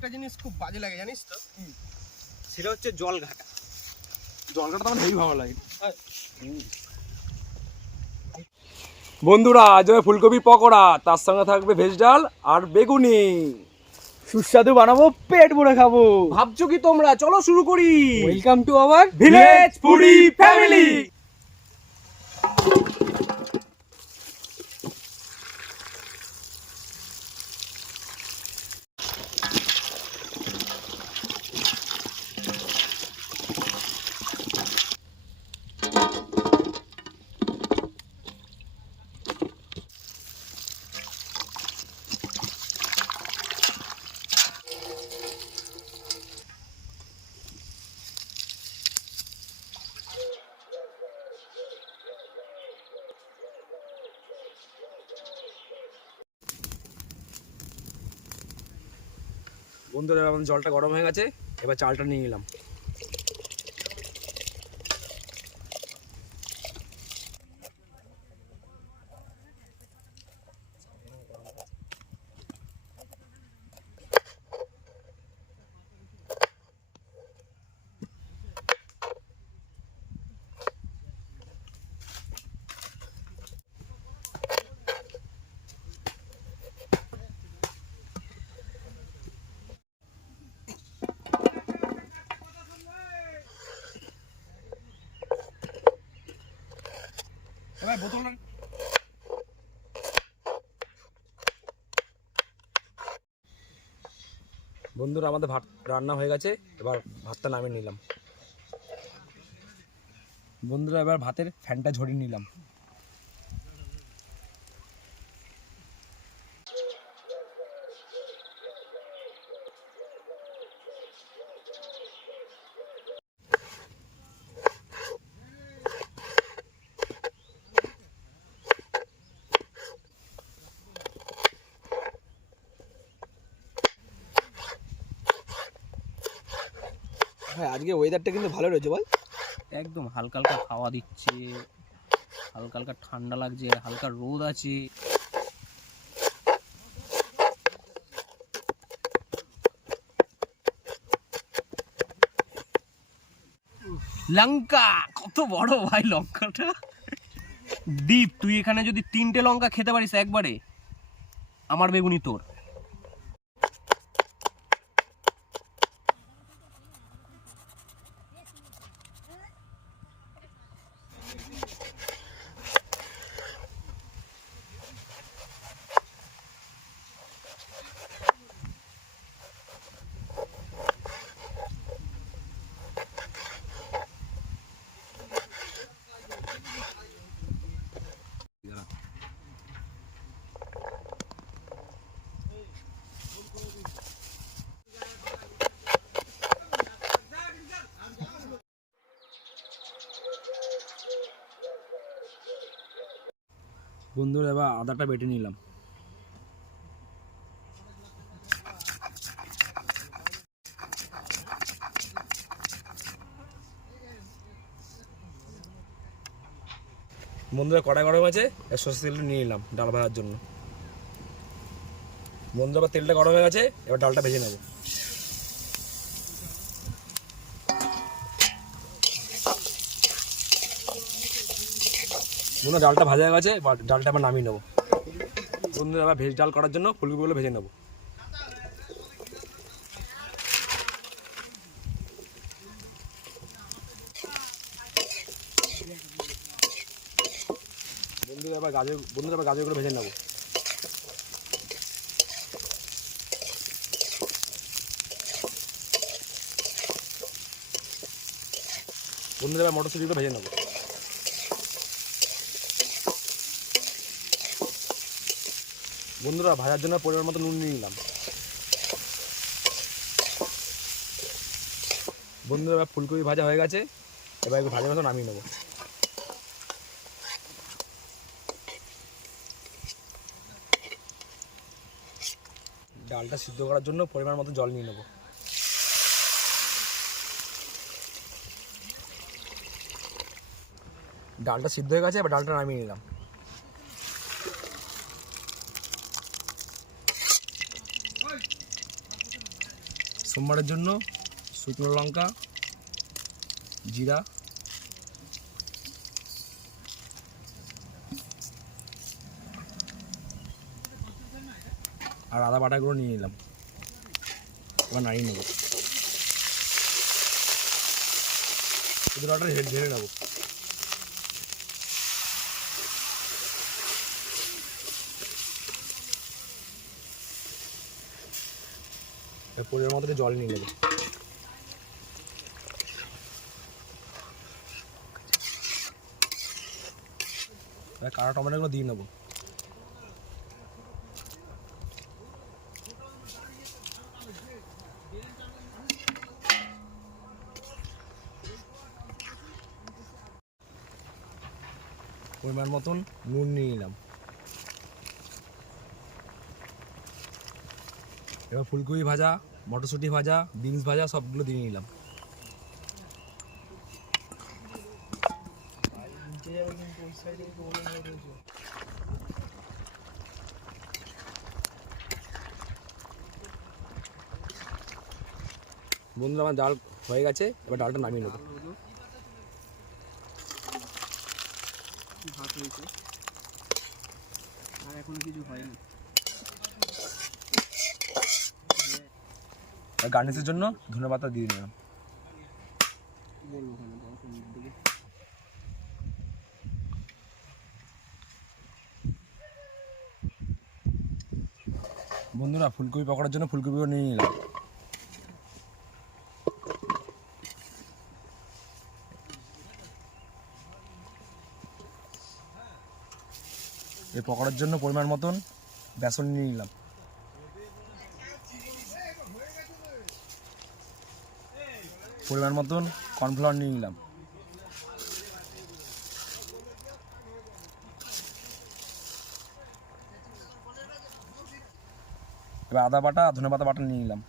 একটা জিনিস খুব বাজে লাগে জানিস তো, সেটা হচ্ছে জল ঘাটা। জল ঘাটা তো আমার হেবি ভালো লাগে। বন্ধুরা আজ হবে ফুলকপি পকোড়া, তার সঙ্গে থাকবে ভেজ ডাল আর বেগুনি। সুস্বাদু বানাবো, পেট ভরে খাবো। ভাবছো কি তোমরা? চলো শুরু করি। Welcome to our village foodie family. বন্ধুরা আমাদের জলটা গরম হয়ে গেছে, এবার চালটা নিয়ে নিলাম। এবার বোতল বন্ধুরা আমাদের ভাত রান্না হয়ে গেছে, এবার ভাতটা নামিয়ে নিলাম। বন্ধুরা এবার ভাতের ফ্যানটা ঝরিয়ে নিলাম। হ্যাঁ, আজকে ওয়েদারটা কিন্তু ভালো রয়েছে বল। একদম হালকা হালকা হাওয়া দিচ্ছে, হালকা হালকা ঠান্ডা লাগছে, হালকা রোদ আছে। লঙ্কা কত বড় ভাই লঙ্কাটা, দীপ তুই এখানে যদি 3টে লঙ্কা খেতে পারিস একবারে, আমার বেগুনি তোর। বন্ধুরা এবার আদাটা বেটে নিলাম। বন্ধুরা কড়াই গরম আছে, সরষের তেলটা নিয়ে নিলাম ডাল ভাজার জন্য। বন্ধুরা এবার তেলটা গরম হয়ে গেছে, এবার ডালটা ভেজে নেব। বন্ধুরা ডালটা ভাজা হয়ে গেছে, ডালটা আবার নামিয়ে নেবো। বন্ধুরা এবার ভেজ ডাল করার জন্য ফুলকপিগুলো ভেজে নেবো। বন্ধুরা এবার গাজরগুলো ভেজে নেবো। বন্ধুরা এবার মটরশুঁটিগুলো ভেজে নেবো। বন্ধুরা ভাজার জন্য পরিমাণ মতো নুন নিয়ে নিলাম। বন্ধুরা এবার ফুলকপি ভাজা হয়ে গেছে, এবার একটু ভাজার মতো নামিয়ে নেবো। ডালটা সিদ্ধ করার জন্য পরিমাণ মতো জল নিয়ে নেবো। ডালটা সিদ্ধ হয়ে গেছে, এবার ডালটা নামিয়ে নিলাম। সোমবারের জন্য শুকনো লঙ্কা, জিরা, আর আদা বাটাগুলো নিয়ে নিলাম। এবার নাড়িয়ে নেবো, ঢেলে নেবো। পরিমাণ মতো জল নিয়ে নেবে। কাঁচা টমেটোগুলো দিয়ে নেবো। পরিমাণ মতন নুন নিয়ে নিলাম। এবার ফুলকপি ভাজা, মটরশুঁটি ভাজা, বিনস ভাজা সবগুলো দিয়ে নিলাম। বন্ধুরা আমার ডাল হয়ে গেছে, এবার ডালটা নামিয়ে নেবো। ভাত হয়েছে আর এখনো কিছু হয়নি। গার্নিশের জন্য ধনেপাতা দিয়ে নিলাম। বন্ধুরা ফুলকপি পকোড়ার জন্য ফুলকপিও নিয়ে নিলাম। এই পকোড়ার জন্য পরিমাণ মতন বেসন নিয়ে নিলাম। পরিমাণ মতন কর্নফ্লাওয়ার নিয়ে নিলাম। এবার আদা বাটা, ধনেপাতা বাটা নিয়ে নিলাম।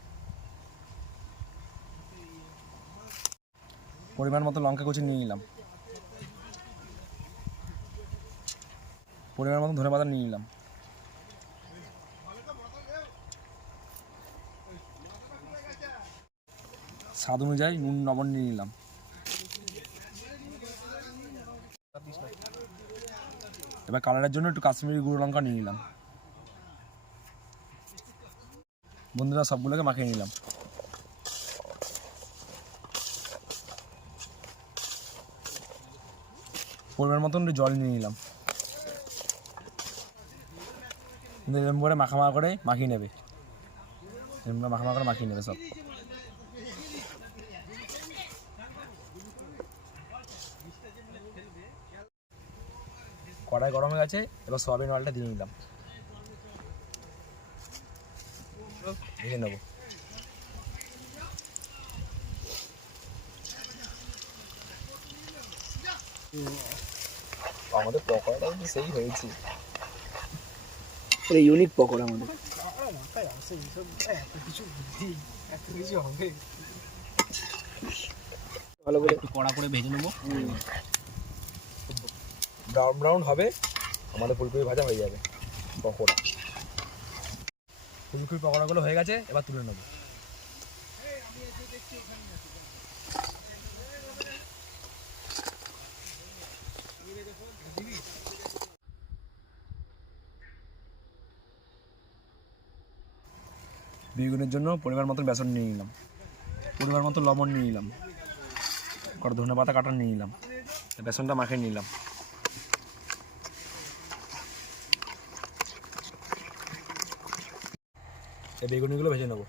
পরিমাণ মতো লঙ্কা কুচি নিয়ে নিলাম। পরিমাণ মতো ধনেপাতা নিয়ে নিলাম। স্বাদ অনুযায়ী নুন লবণ নিয়ে নিলাম। এবার কালারের জন্য একটু কাশ্মীরি গুঁড়ো লঙ্কা নিয়ে নিলাম। বন্ধুরা সবগুলোকে মাখিয়ে নিলাম। পরিমাণ মতন জল নিয়ে নিলাম। এরকম করে মাখা করে মাখিয়ে নেবে, মাখা করে মাখিয়ে নেবে সব। কড়াই গরম হয়ে গেছে, এবার সয়াবিন অয়েলটা দিয়ে নিলাম, ভেজে নেবো। আমাদের পকোড়াটা কিন্তু সেই হয়েছে, ইউনিক পকোড়া আমাদের। ভালো করে একটু কড়া করে ভেজে নেবো। ব্রাউন ব্রাউন হবে, আমাদের ফুলকপি ভাজা হয়ে যাবে। পকোড়া ফুলকপি পকোড়াগুলো হয়ে গেছে, এবার তুলে নেবো। বেগুনের জন্য পরিমাণ মতো বেসন নিয়ে নিলাম। পরিমাণ মতো লবণ নিয়ে নিলাম। কটা ধনেপাতা কাটা নিয়ে নিলাম। বেসনটা মাখিয়ে নিলাম। এই বেগুনিগুলো ভেজে নেবো।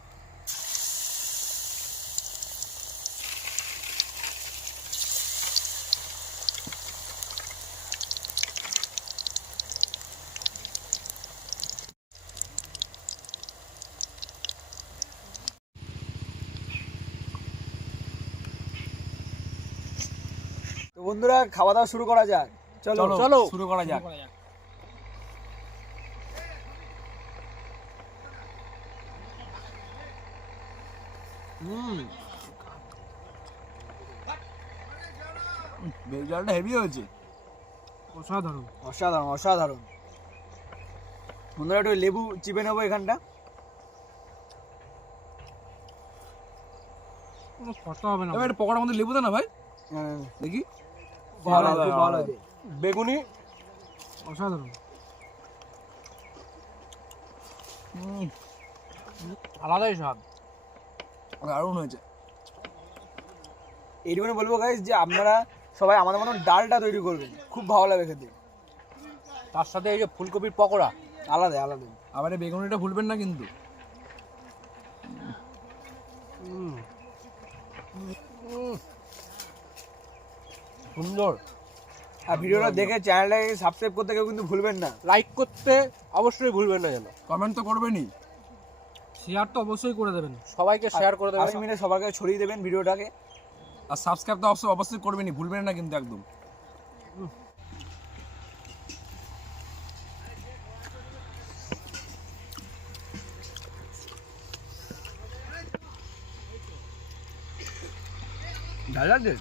তো বন্ধুরা খাওয়া দাওয়া শুরু করা যাক। চলো চলো শুরু করা যাক। বেগুনটা হেভি হয়েছে, অসাধারণ অসাধারণ অসাধারণ। বন্ধুরা একটু লেবু চিপে নেবো এখানটা। কথা হবে না এবার এটা পকোড়ার মধ্যে লেবু দে না ভাই, হ্যাঁ, দেখি। ভালো আছে, খুব ভালো আছে। বেগুনি অসাধারণ আলাদাই স্বাদ দারুণ হয়েছে। এইটুকুনি বলবো গাইস যে আপনারা সবাই আমাদের মতন ডালটা তৈরি করবেন, খুব ভালো লাগে খেতে, তার সাথে এই যে ফুলকপির পকোড়া আলাদা আলাদা। আবার এই বেগুনিটা ভুলবেন না কিন্তু। সুন্দর। আর ভিডিওটা দেখে চ্যানেলটাকে সাবস্ক্রাইব করতে কেউ কিন্তু ভুলবেন না। লাইক করতে অবশ্যই ভুলবেন না যেন, কমেন্ট তো করবেনই। শেয়ার তো অবশ্যই করে দেবেন। সবাইকে শেয়ার করে দেবেন। 80 মিনিট সবাইকে ছড়িয়ে দেবেন ভিডিওটাকে। আর সাবস্ক্রাইব তো অবশ্যই করবেনই, ভুলবেন না কিন্তু একদম। ডাল লাগছে?